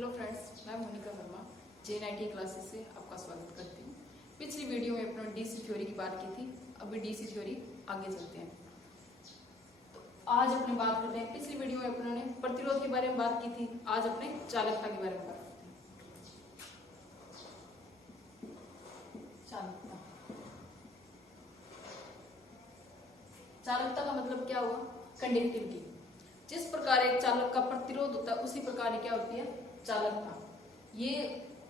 Hello friends, मैं Monika Verma JNIT classes से आपका स्वागत करती हूँ। पिछली वीडियो में अपने डीसी थ्योरी की बात की थी। अभी डीसी थ्योरी आगे चलते हैं। तो आज अपने बात करते हैं। पिछली वीडियो में अपने प्रतिरोध के बारे में बात की थी। आज अपने चालकता के बारे में बात करते हैं। चालकता चालकता का मतलब क्या हुआ? कंडक्टिविटी। जिस प्रकार एक चालक का प्रतिरोध होता है उसी प्रकार क्या होती है चालकता। ये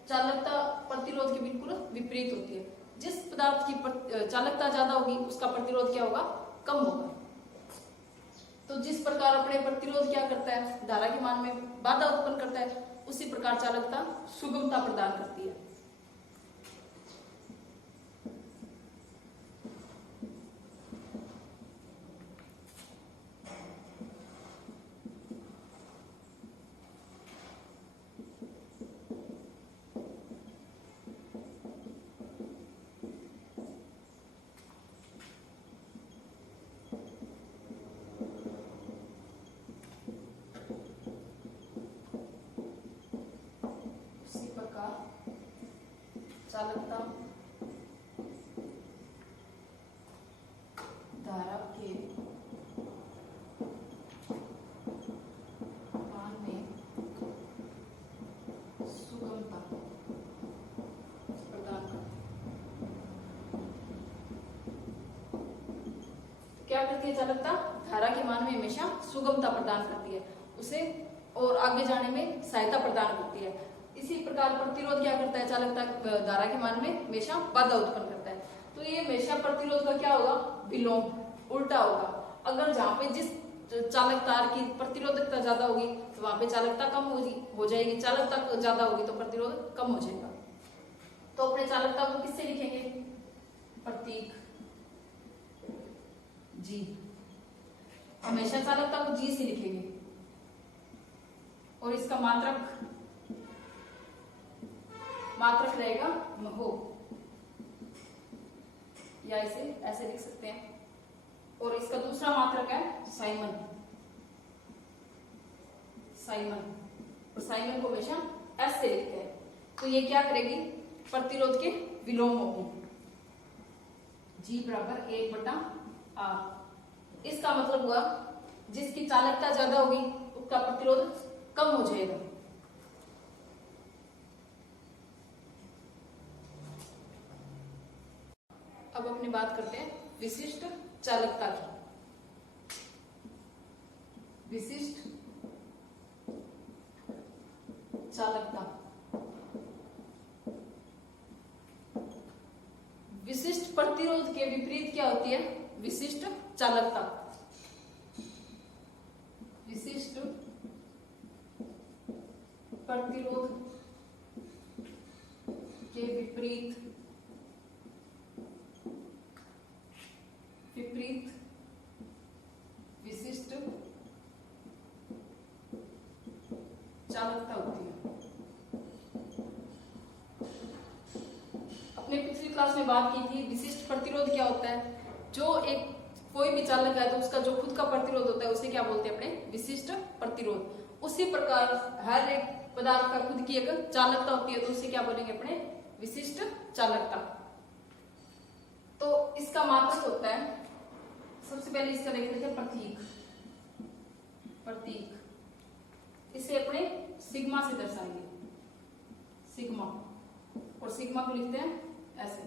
चालकता प्रतिरोध के बिल्कुल विपरीत होती है। जिस पदार्थ की चालकता ज्यादा होगी उसका प्रतिरोध क्या होगा? कम होगा। तो जिस प्रकार अपने प्रतिरोध क्या करता है, धारा के मान में बाधा उत्पन्न करता है, उसी प्रकार चालकता सुगमता प्रदान करती है। चालकता धारा के मान में सुगमता प्रदान करती है। क्या करती है चालकता? धारा के मान में हमेशा सुगमता प्रदान करती है, उसे और आगे जाने में सहायता प्रदान करती है। इसी प्रकार प्रतिरोध क्या करता है? चालकता धारा के मान में हमेशा बाधा उत्पन्न करता है। तो ये हमेशा प्रतिरोध का क्या होगा? विलोम, उल्टा होगा। अगर जहाँ पे जिस चालक तार की प्रतिरोधकता ज्यादा होगी तो वहां पे चालकता कम हो जाएगी, चालकता ज्यादा होगी तो प्रतिरोध कम हो जाएगा। तो अपने चालकता को किससे लिखेंगे? प्रतीक जी। हमेशा चालकता को जी से लिखेंगे और इसका मात्रक रहेगा महो, या इसे ऐसे लिख सकते हैं। और इसका दूसरा मात्रक है साइमन। और साइमन को हमेशा एस से लिखते हैं। तो ये क्या करेगी? प्रतिरोध के विलोम होगी। G बराबर 1/R। इसका मतलब हुआ जिसकी चालकता ज्यादा होगी उसका प्रतिरोध कम हो जाएगा। अब अपनी बात करते हैं विशिष्ट चालकता की। विशिष्ट चालकता, विशिष्ट प्रतिरोध के विपरीत क्या होती है? विशिष्ट चालकता। विशिष्ट प्रतिरोध के विपरीत विशिष्ट चालकता होती है। अपने पिछली क्लास में बात की थी विशिष्ट प्रतिरोध क्या होता है। जो एक कोई भी चालक है तो उसका जो खुद का प्रतिरोध होता है उसे क्या बोलते हैं? अपने विशिष्ट प्रतिरोध। उसी प्रकार हर एक पदार्थ का खुद की एक चालकता होती है तो उसे क्या बोलेंगे? अपने विशिष्ट चालकता। तो इसका मात्रक होता है, सबसे पहले इसका देख लेते हैं प्रतीक। इसे अपने सिग्मा से दर्शाएंगे, सिग्मा। और सिग्मा को लिखते हैं ऐसे।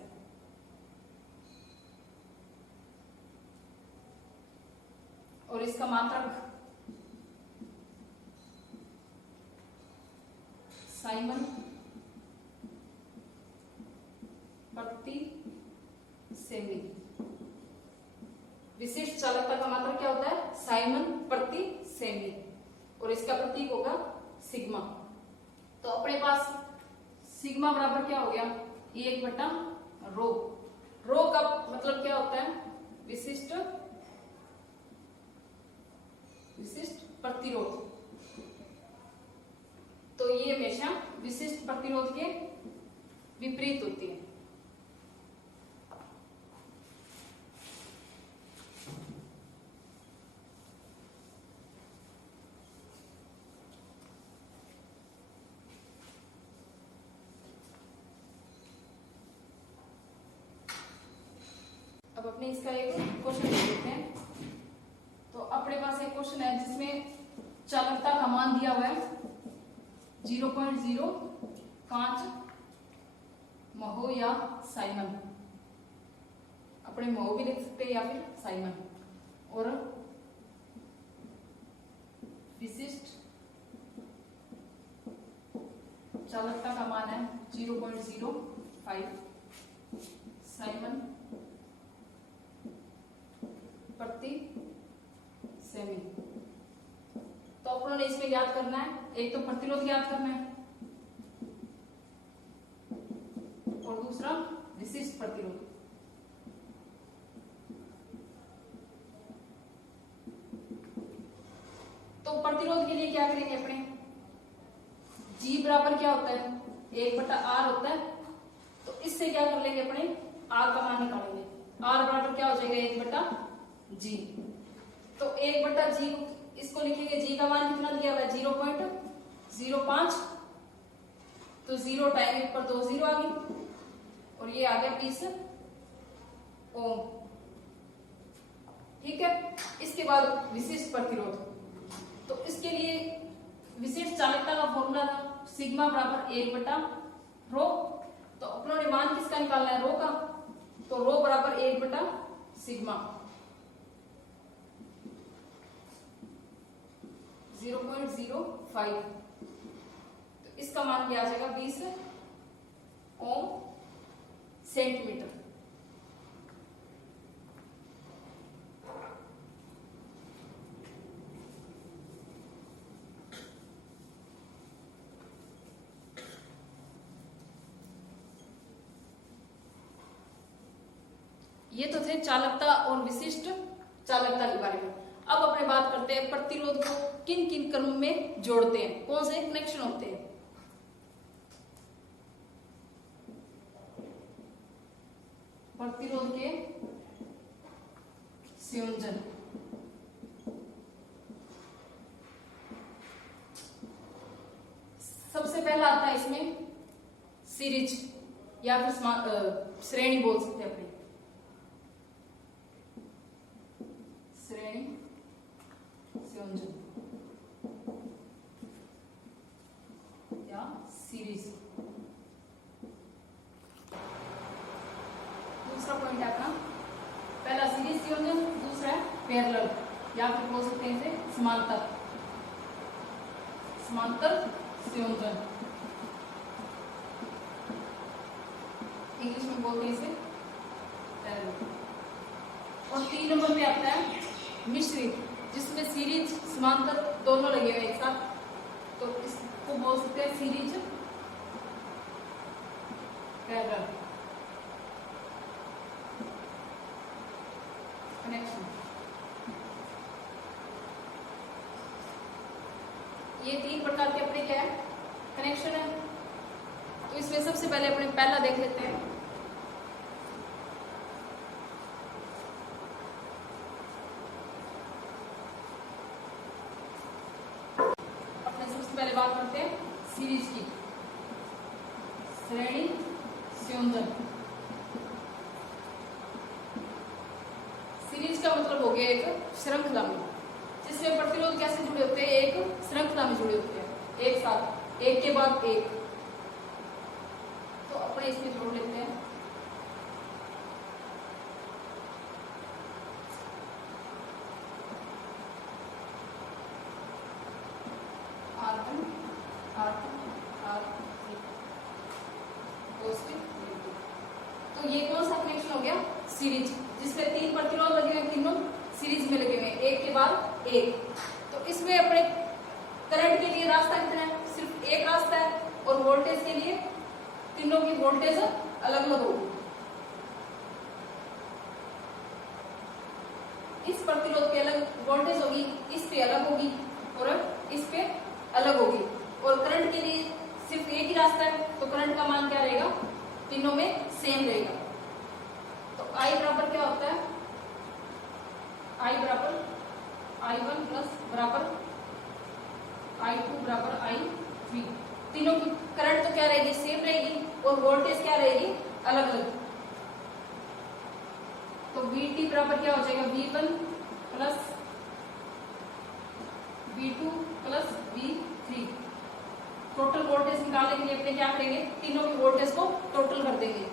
और इसका मात्रक साइमन प्रति सेमी। विशिष्ट चालकता का मात्रक क्या होता है? साइमन प्रति सेमी। और इसका प्रतीक होगा सिग्मा। तो अपने पास सिग्मा बराबर क्या हो गया? 1/रो। रो का मतलब क्या होता है? विशिष्ट प्रतिरोध। तो ये हमेशा विशिष्ट प्रतिरोध के विपरीत होती है। अपने इसका एक क्वेश्चन देखते हैं। तो अपने पास एक क्वेश्चन है जिसमें चालकता का मान दिया हुआ है 0.05 महो या साइमन, अपने महो भी लिख सकते हैं या फिर साइमन, और विशिष्ट चालकता का मान है 0.05 साइमन प्रति सेमी। तो अपनों ने इसमें याद करना है, एक तो प्रतिरोध याद करना है और दूसरा विशिष्ट प्रतिरोध। तो प्रतिरोध के लिए क्या करेंगे अपने, G बराबर क्या होता है 1/R होता है। तो इससे क्या कर लेंगे अपने R का मान निकालेंगे। R बराबर क्या हो जाएगा 1/G। तो 1/G इसको लिखेंगे, G का मान कितना दिया हुआ है 0.05। तो 0 टाइम 1 पर 2 0 आ गई और ये आ गया 20 ओम। ठीक है। इसके बाद विशिष्ट प्रतिरोध। तो इसके लिए विशिष्ट चालकता का फॉर्मूला था सिग्मा बराबर 1/रो। तो अपनों ने मान किसका निकालना है रो का, तो रो बराबर 1/सिग्मा 0.05। तो इसका मान क्या आ जाएगा 20 ओम सेंटीमीटर। ये तो थे चालकता और विशिष्ट चालकता के बारे में। अब अपने बात करते हैं प्रतिरोध को किन किन क्रम में जोड़ते हैं, कौन से कनेक्शन होते हैं। प्रतिरोध के संयोजन। सबसे पहला आता है इसमें सीरीज या फिर श्रेणी बोल सकते हैं अपने, श्रेणी संयोजन या सीरीज। दूसरा पॉइंट है अपना, पहला सीरीज संयोजन, दूसरा है पैरेलल या फिर बोल सकते हैं इसे समांतर, समांतर संयोजन, इंग्लिश में बोलते हैं इसे पैरेलल। और 3 नंबर पे आता है मिश्रित, जिसमें सीरीज समांतर दोनों लगे हुए एक साथ, तो इसको बोल सकते हैं सीरीज पैरेलल कनेक्शन। ये 3 प्रकार के अपने क्या है कनेक्शन है। तो इसमें सबसे पहले अपने पहला देख लेते हैं। अपने सबसे पहले बात करते हैं सीरीज की, श्रेणी संयोजन। सीरीज का मतलब हो गया एक श्रृंखला में, जिसमें प्रतिरोध कैसे जुड़े होते हैं, एक श्रृंखला में जुड़े होते हैं एक साथ, एक के बाद एक। तो अपने इसमें जोड़ लेते हैं। R1 R2 R3 positive. तो ये कौन सा कनेक्शन हो गया सीरीज, जिसमें 3 प्रतिरोध लगे हुए, तीनों सीरीज में लगे हुए हैं एक के बाद एक। तो इसमें अपने करंट के लिए रास्ता कितना है, सिर्फ एक रास्ता है, और वोल्टेज के लिए तीनों की वोल्टेज अलग अलग होगी। इस प्रतिरोध की अलग वोल्टेज होगी, इस पे अलग होगी और इस पे अलग होगी। और करंट के लिए सिर्फ एक ही रास्ता है, तो करंट का मान क्या रहेगा, तीनों में सेम रहेगा। तो I बराबर क्या होता है, I बराबर I1 प्लस बराबर I2 बराबर I3। तीनों की करंट तो क्या रहेगी सेम रहेगी और वोल्टेज क्या रहेगी अलग अलग। तो VT बराबर क्या हो जाएगा, V1 plus V2 plus V3। Total voltage निकालने के लिए अपने क्या करेंगे, तीनों की वोल्टेज को टोटल कर देंगे।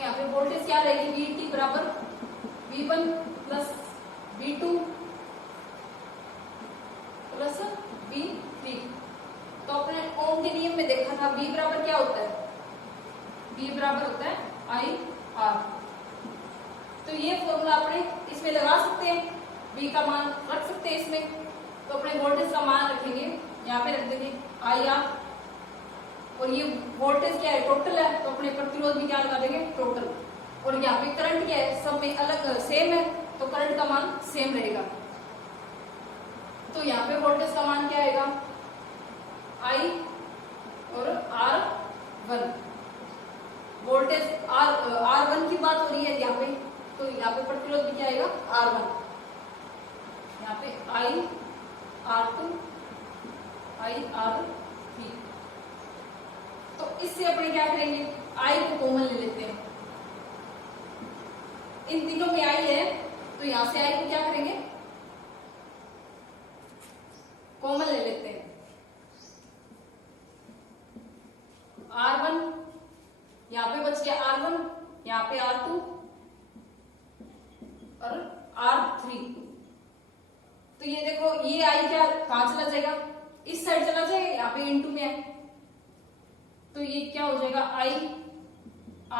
यहाँ पे वोल्टेज क्या रहेगी, VT बराबर V1 plus V2 plus V3। तो अपने ओम के नियम में देखा था V बराबर क्या होता है, V बराबर होता है IR। तो ये फॉर्मूला अपने इसमें लगा सकते हैं, V का मान रख सकते हैं इसमें। तो अपने वोल्टेज का मान रखेंगे, यहाँ पे रख देंगे IR, और ये वोल्टेज क्या है, टोटल है, तो अपने प्रतिरोध भी क्या लगा देंगे, टोटल। और यहाँ पे करंट क्या है, सब में अलग सेम है, तो करंट का मान सेम रहेगा। तो यहाँ पे वोल्टेज का मान क्या आएगा, I और R1। वोल्टेज R1 की बात हो रही है यहाँ पे, तो यहाँ पे प्रतिरोध भी क्या आएगा, R1। यहाँ पे I R2 I R3। तो इससे अपने क्या करेंगे, I को कॉमन ले लेते हैं। इन तीनों में I है, तो यहां से I को क्या करेंगे, कॉमन ले लेते हैं। R1 यहाँ पे बच गया R1, यहाँ पे R2 और R3। तो ये देखो, ये I क्या कहां चला जाएगा, इस साइड चला जाएगा, यहाँ पे इनटू में है, तो ये क्या हो जाएगा, I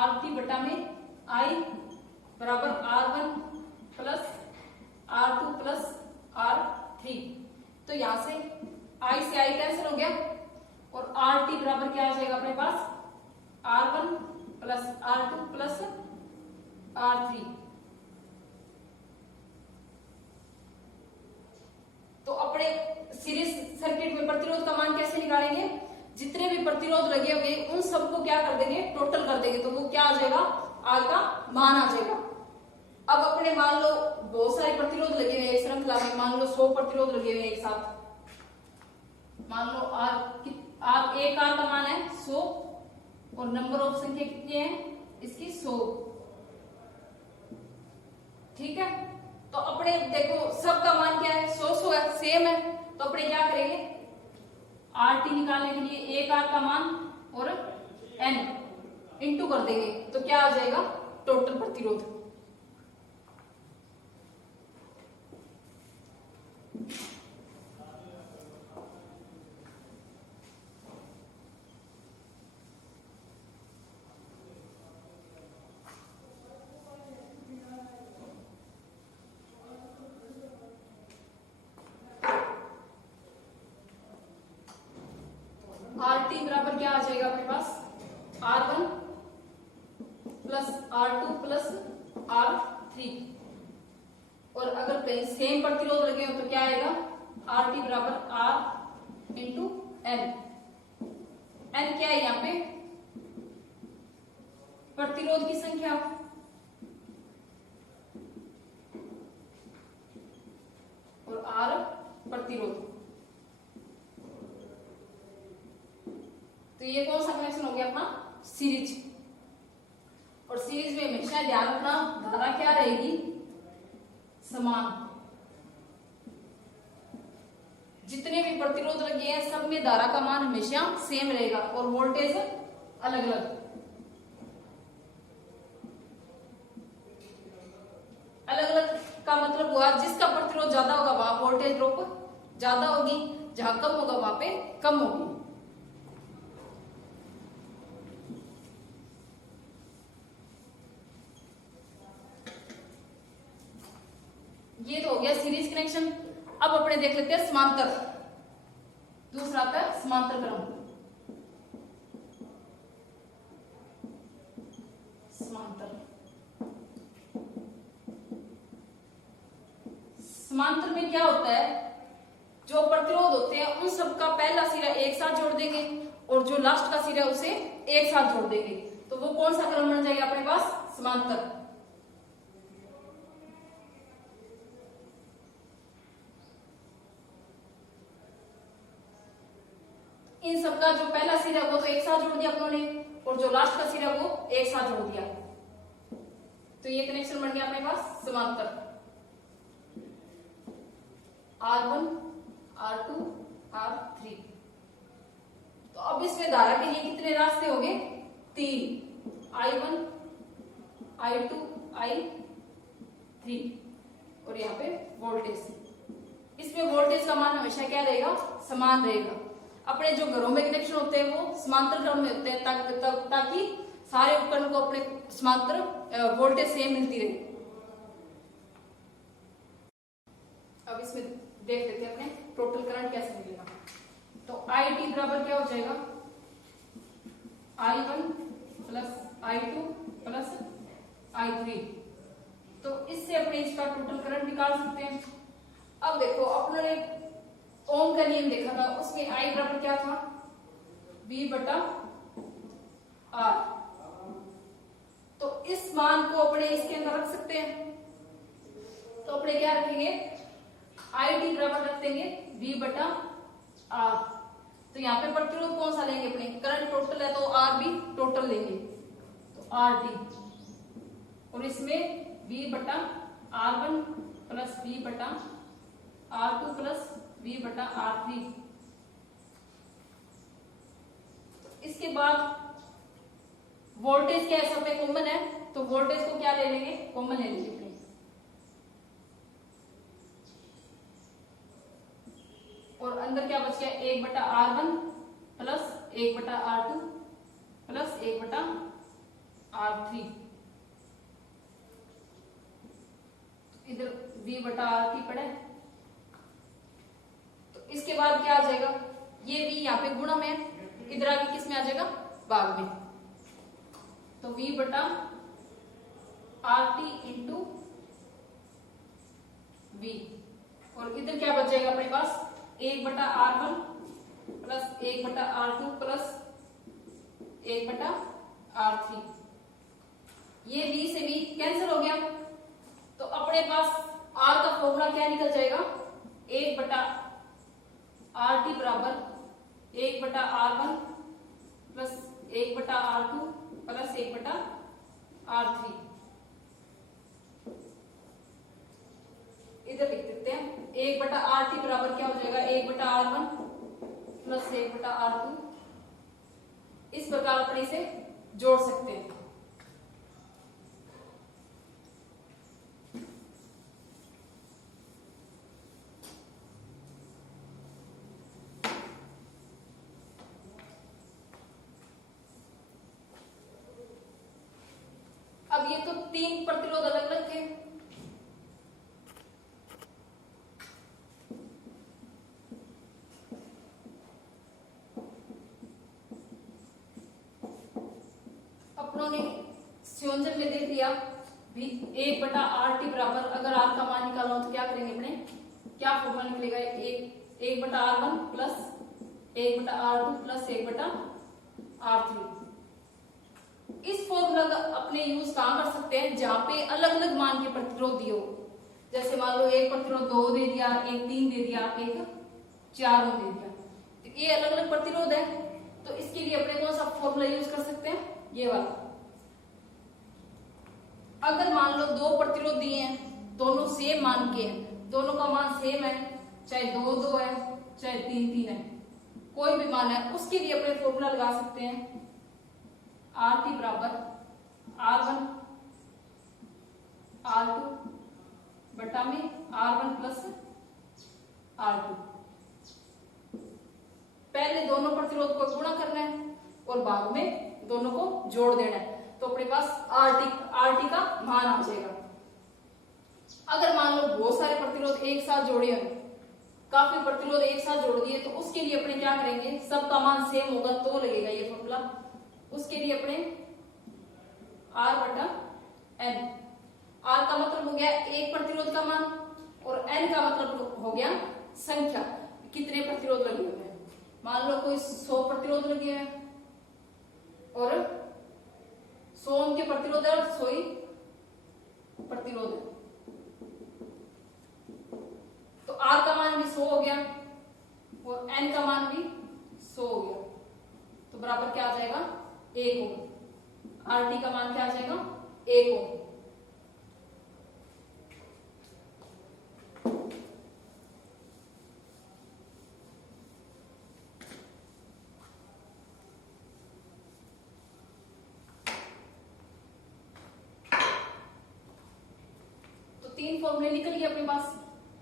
R3 बटा में I बराबर R1 plus R2 plus R3। तो यहां से I से I कैंसिल हो गया, और RT बराबर क्या आ जाएगा अपने पास, R1 plus R2 plus R3। तो अपने सीरीज सर्किट में प्रतिरोध का मान कैसे निकालेंगे, जितने भी प्रतिरोध लगे हुए उन सबको क्या कर देंगे, टोटल कर देंगे, तो वो क्या आ जाएगा, R का मान आ जाएगा। अब अपने मान लो बहुत सारे प्रतिरोध लगे हुए एक श्रृंखला में, मान लो 100 प्रतिरोध लगे हुए एक साथ, मान लो एक R का मान है 100, और नंबर ऑफ संख्या कितनी है इसकी, 100। ठीक है, तो अपने देखो सबका मान क्या है, 100 है, सेम है, तो अपने क्या करेंगे, RT निकालने के लिए एक R का मान और N इंटू कर देंगे, तो क्या आ जाएगा, टोटल प्रतिरोध। RT बराबर क्या आ जाएगा अपने पास, R1 plus R2 plus R3। और अगर कहीं सेम प्रतिरोध लगे हो तो क्या आएगा, RT बराबर R इंटू N। N क्या है यहाँ पे, प्रतिरोध की संख्या, और R प्रतिरोध। तो ये कौन सा कनेक्शन हो गया अपना, सीरीज। और सीरीज में हमेशा ध्यान रखना, धारा क्या रहेगी, समान। जितने भी प्रतिरोध लगे हैं सब में धारा का मान हमेशा सेम रहेगा, और वोल्टेज अलग अलग। अलग अलग का मतलब हुआ, जिसका प्रतिरोध ज्यादा होगा वहां वोल्टेज ड्रॉप ज्यादा होगी, जहां कम होगा वहां पे कम होगी। ये तो हो गया सीरीज कनेक्शन। अब अपने देख लेते हैं समांतर, दूसरा आता है समांतर क्रम। समांतर में क्या होता है, जो प्रतिरोध होते हैं उन सबका पहला सिरा एक साथ जोड़ देंगे, और जो लास्ट का सिरा उसे एक साथ जोड़ देंगे, तो वो कौन सा क्रम बन जाएगा अपने पास, समांतर। इन सबका जो पहला सिर है वो तो एक साथ जोड़ दिया अपनों ने, और जो लास्ट का सिर है वो एक साथ जोड़ दिया। तो ये कनेक्शन बन गया अपने पास समांतर R1 R2 R3। तो अब इसमें धारा के लिए कितने रास्ते हो गए? 3, I1 I2 I3, और यहाँ पे वोल्टेज। इसमें वोल्टेज का मान हमेशा क्या रहेगा? समान रहेगा। अपने जो घरों में कनेक्शन होते हैं वो समांतर क्रम में होते हैं ताकि सारे उपकरण को अपने समांतर वोल्टेज सेम मिलती रहे। अब इसमें देख लेते हैं अपने टोटल करंट कैसे मिलेगा। तो I t बराबर क्या हो जाएगा? I1 plus I2 plus I3। तो इससे अपने इसका टोटल करंट निकाल सकते हैं। अब देखो अपने ने ओम का नियम देखा था, उसमें I बराबर क्या था? V बटा R। तो इस मान को अपने इसके अंदर रख सकते हैं। तो अपने क्या रखेंगे? I t बराबर रख देंगे V बटा R। तो यहाँ पे प्रतिरोध कौन सा लेंगे? अपने करंट टोटल है तो R भी टोटल लेंगे, तो RT। और इसमें V बटा R1 प्लस V बटा R2 प्लस V बटा R3। इसके बाद वोल्टेज क्या है? सब पे कॉमन है, तो वोल्टेज को क्या ले लेंगे? कॉमन ले लेंगे। और अंदर क्या बच गया? 1 बटा R1 प्लस 1 बटा R2 प्लस 1 बटा R3। इधर V बटा RT पड़े। तो इसके बाद क्या आ जाएगा? ये V यहाँ पे गुणा में, इधर आगे किस में आ जाएगा? भाग में। तो V बटा RT इंटू V। और इधर क्या बच जाएगा अपने पास? 1 बटा R1 प्लस 1 बटा R2 प्लस 1 बटा R3। ये V से V कैंसिल हो गया, तो अपने पास R का फॉर्मूला क्या निकल जाएगा? 1 बटा RT बराबर 1 बटा R1 प्लस 1 बटा R2 प्लस 1 बटा R3। इधर लिख देते हैं 1 बटा RT बराबर क्या हो जाएगा? 1 बटा R1 प्लस 1 बटा R2। इस प्रकार अपने इसे जोड़ सकते हैं। अब ये तो 3 प्रतिरोध अलग अलग थे। अपनों ने संयोजन में दे दिया भी 1 बटा RT बराबर, अगर R का मान निकालना हो तो क्या करेंगे? अपने क्या फॉर्मूला निकलेगा? 1 बटा R1 प्लस 1 बटा R2 प्लस 1 बटा R3। इस फॉर्मूला का अपने यूज कहां कर सकते हैं? जहां पे अलग अलग मान के प्रतिरोध दिए हो। जैसे मान लो एक प्रतिरोध 2 दे दिया, एक 3 दे दिया, एक 4 दे दिया, तो ये अलग अलग प्रतिरोध है। तो इसके लिए अपने कौन सा फॉर्मूला यूज कर सकते हैं? ये वाला। अगर मान लो 2 प्रतिरोध दिए हैं, दोनों सेम मान के हैं, दोनों का मान सेम है, चाहे 2 2 है चाहे 3 3 है, कोई भी मान है, उसके लिए अपने फॉर्मूला लगा सकते हैं RT बराबर R1 R2 बटा में R1 प्लस R2। पहले दोनों प्रतिरोध को गुणा करना है और बाद में दोनों को जोड़ देना है, तो अपने पास RT का मान आ जाएगा। अगर मान लो बहुत सारे प्रतिरोध एक साथ जोड़े हैं, काफी प्रतिरोध एक साथ जोड़ दिए, तो उसके लिए अपने क्या करेंगे? सबका मान सेम होगा तो लगेगा ये फॉर्मूला। उसके लिए अपने R बटा N। R का मतलब हो गया एक प्रतिरोध का मान और N का मतलब हो गया संख्या, कितने प्रतिरोध लगे हुए हैं। मान लो कोई 100 प्रतिरोध लगे हैं और 100 ओम के प्रतिरोध है और 100 ही प्रतिरोध है, तो R का मान भी 100 हो गया और N का मान भी 100 हो गया, तो बराबर क्या आ जाएगा 1 ओम। आरटी का मान क्या आ जाएगा 1 ओम। तो 3 फॉर्मूले निकल गए अपने पास।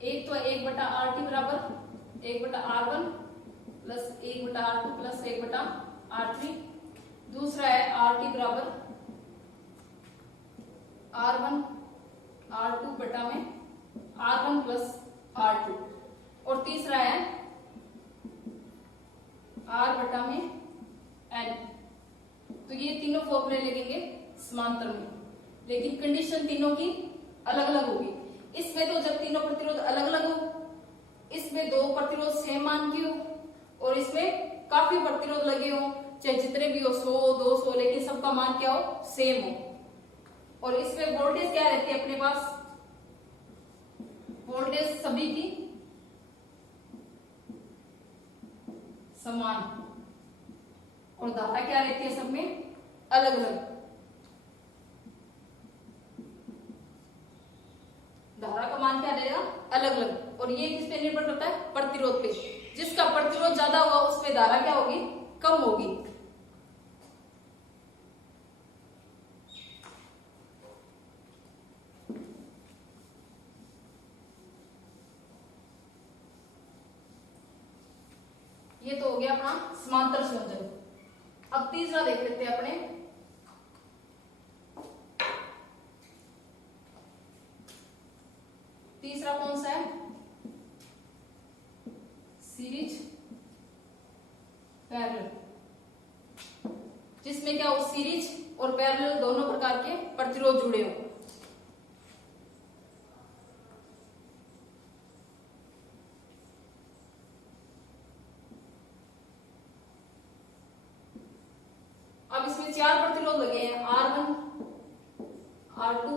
एक तो 1/RT बराबर 1/R1 plus 1/R2 plus 1/R3। दूसरा है RT बराबर R1 R2 बटा में R1 प्लस R2। और तीसरा है R बटा में N। तो ये तीनों फॉर्मूले लगेंगे समांतर में, लेकिन कंडीशन तीनों की अलग अलग होगी। इसमें तो जब तीनों प्रतिरोध अलग अलग हो, इसमें 2 प्रतिरोध सेम मान की हो, और इसमें काफी प्रतिरोध लगे हो, चाहे जितने भी हो 100 200, लेकिन सबका मान क्या हो सेम हो। और इसमें वोल्टेज क्या रहती है अपने पास, वोल्टेज सभी की समान, और धारा क्या रहती है सब में अलग अलग। धारा का मान क्या रहेगा अलग अलग, और ये किस पे निर्भर करता है प्रतिरोध पे। जिसका प्रतिरोध ज्यादा होगा उसमें धारा क्या होगी कम होगी। ये तो हो गया अपना समांतर संयोजन। अब तीसरा देख लेते हैं अपने। तीसरा कौन सा है, सीरीज पैरेलल, जिसमें क्या हो सीरीज और पैरेलल दोनों प्रकार के प्रतिरोध जुड़े हो। अब इसमें 4 प्रतिरोध लगे हैं, R1 R2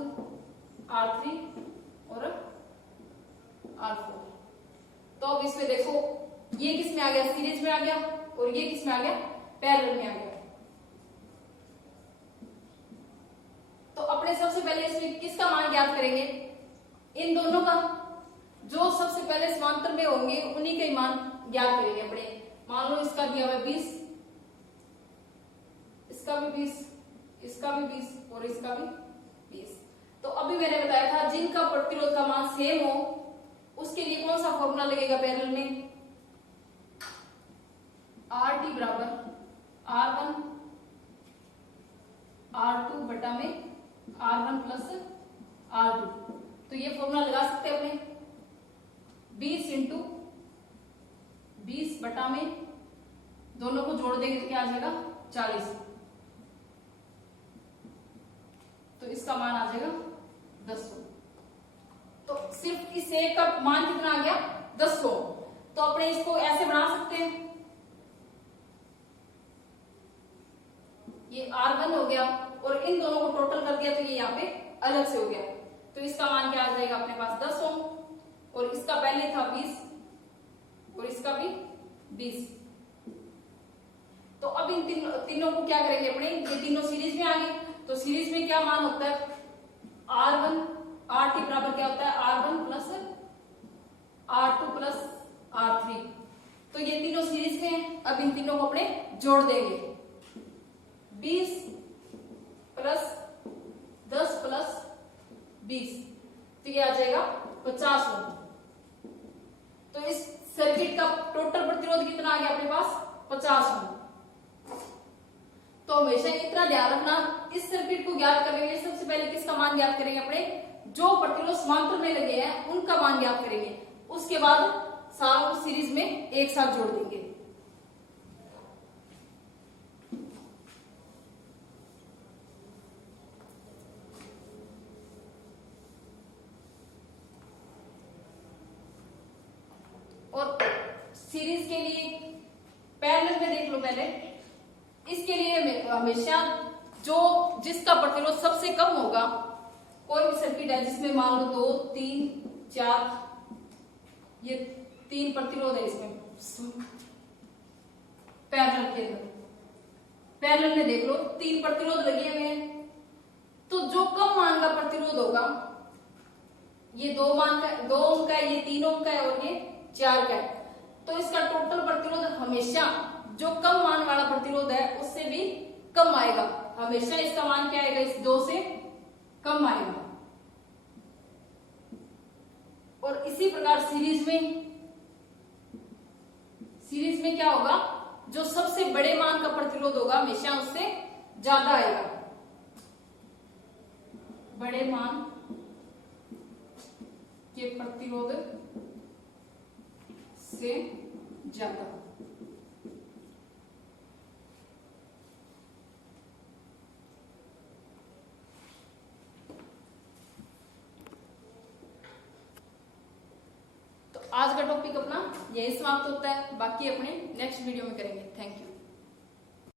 R3 और R4। तो अब इसमें देखो ये किस में आ गया सीरीज में आ गया, और ये किस में आ गया पैरेलल में आ गया। तो अपने सबसे पहले इसमें किसका मान ज्ञात करेंगे, इन दोनों का। जो सबसे पहले समांतर में होंगे उन्हीं के मान ज्ञात करेंगे अपने। मान लो इसका दिया हुआ 20, इसका भी 20, इसका भी 20 और इसका भी 20। तो अभी मैंने बताया था जिनका प्रतिरोध का मान सेम हो उसके लिए कौन सा फॉर्मूला लगेगा पैरेलल में, RT बराबर R1 R2 बटा में R1 प्लस R2। तो ये फॉर्मूला लगा सकते हैं अपने। 20 इंटू 20 बटा में दोनों को जोड़ देंगे तो क्या आ जाएगा 40। तो इसका मान आ जाएगा 1000। तो सिर्फ इस एक का मान कितना आ गया 1000। तो अपने इसको ऐसे बना सकते हैं, ये R1 हो गया और इन दोनों को टोटल कर दिया तो ये यहाँ पे अलग से हो गया। तो इसका मान क्या आ जाएगा अपने पास 10 ओम, और इसका पहले था 20 और इसका भी 20। तो अब इन तीनों को क्या करेंगे अपने, ये तीनों सीरीज में आ गए। तो सीरीज में क्या मान होता है R1 RT बराबर क्या होता है R1 plus R2 plus R3। तो ये तीनों सीरीज में है। अब इन तीनों को अपने जोड़ देंगे, 20 प्लस 10 प्लस 20, तो ये आ जाएगा 50 ओम। तो इस सर्किट का टोटल प्रतिरोध कितना आ गया अपने पास 50 ओम। तो हमेशा इतना ध्यान रखना, इस सर्किट को ज्ञात करने के लिए सबसे पहले किसका मान ज्ञात करेंगे अपने, जो प्रतिरोध समांतर में लगे हैं उनका मान ज्ञात करेंगे। उसके बाद सारों को सीरीज में एक साथ जोड़ देंगे। और सीरीज के लिए पैरेलल में देख लो पहले। इसके लिए हमेशा जो जिसका प्रतिरोध सबसे कम होगा, कोई भी सर्किट है जिसमें मान लो 2 3 4 ये 3 प्रतिरोध है, इसमें पैरेलल के अंदर, पैरेलल में देख लो 3 प्रतिरोध लगे हुए हैं, तो जो कम मान का प्रतिरोध होगा, ये 2 मान का, 2 ओम का है, ये 3 ओम का है और ये 4 का है, तो इसका टोटल प्रतिरोध हमेशा जो कम मान वाला प्रतिरोध है उससे भी कम आएगा, हमेशा इसका मान क्या आएगा, इस 2 से कम आएगा। और इसी प्रकार सीरीज में क्या होगा, जो सबसे बड़े मान का प्रतिरोध होगा हमेशा उससे ज्यादा आएगा, बड़े मान के प्रतिरोध से ज्यादा। तो आज का टॉपिक अपना यही समाप्त होता है, बाकी अपने नेक्स्ट वीडियो में करेंगे। Thank you.